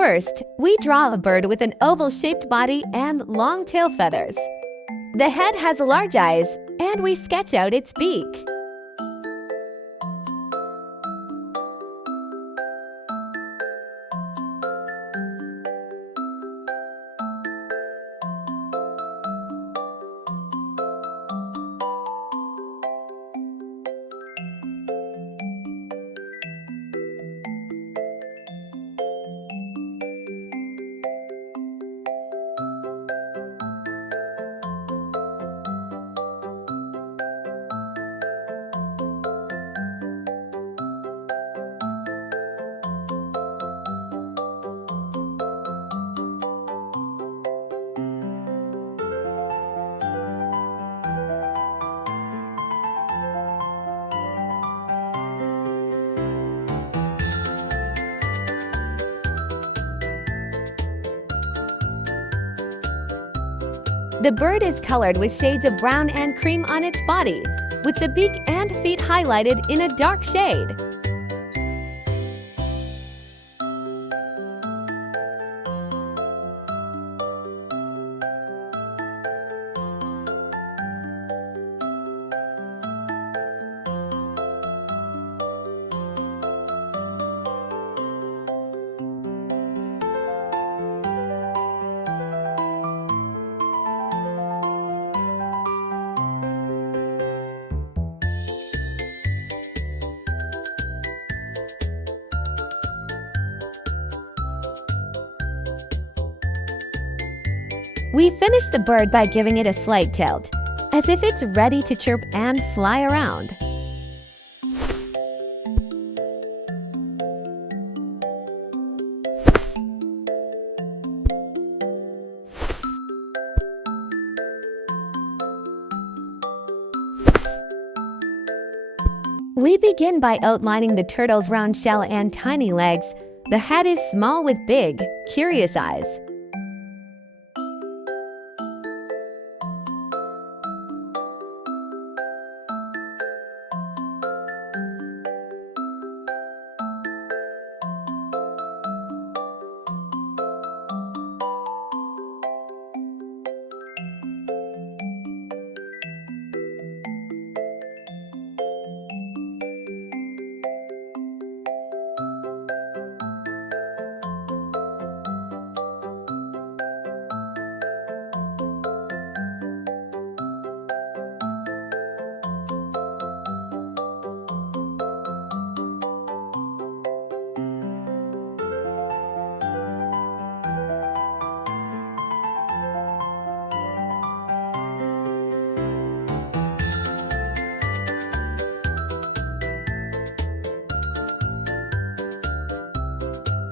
First, we draw a bird with an oval-shaped body and long tail feathers. The head has large eyes, and we sketch out its beak. The bird is colored with shades of brown and cream on its body, with the beak and feet highlighted in a dark shade. We finish the bird by giving it a slight tilt, as if it's ready to chirp and fly around. We begin by outlining the turtle's round shell and tiny legs. The head is small with big, curious eyes.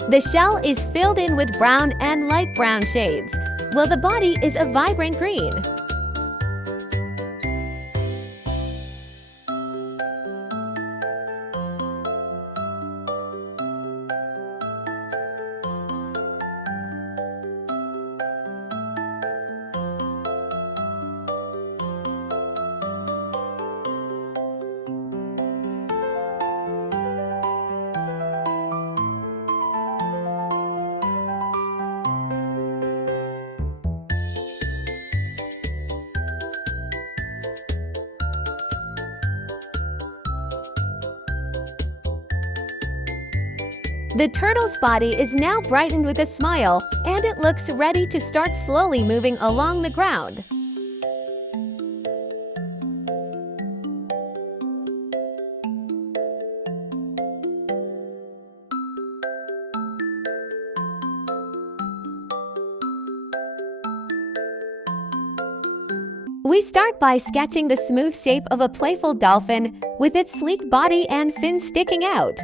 The shell is filled in with brown and light brown shades, while the body is a vibrant green. The turtle's body is now brightened with a smile, and it looks ready to start slowly moving along the ground. We start by sketching the smooth shape of a playful dolphin with its sleek body and fins sticking out.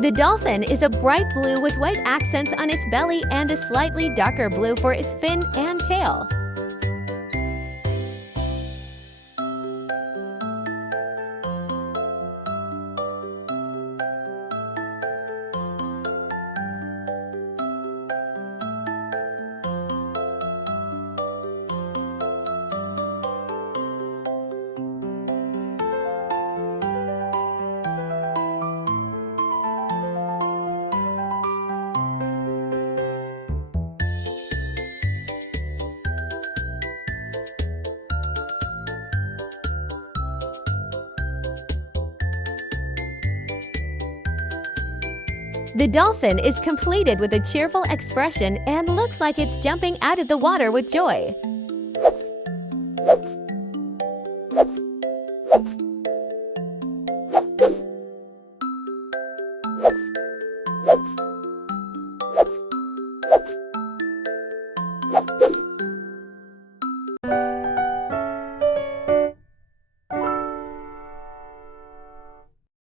The dolphin is a bright blue with white accents on its belly and a slightly darker blue for its fin and tail. The dolphin is completed with a cheerful expression and looks like it's jumping out of the water with joy.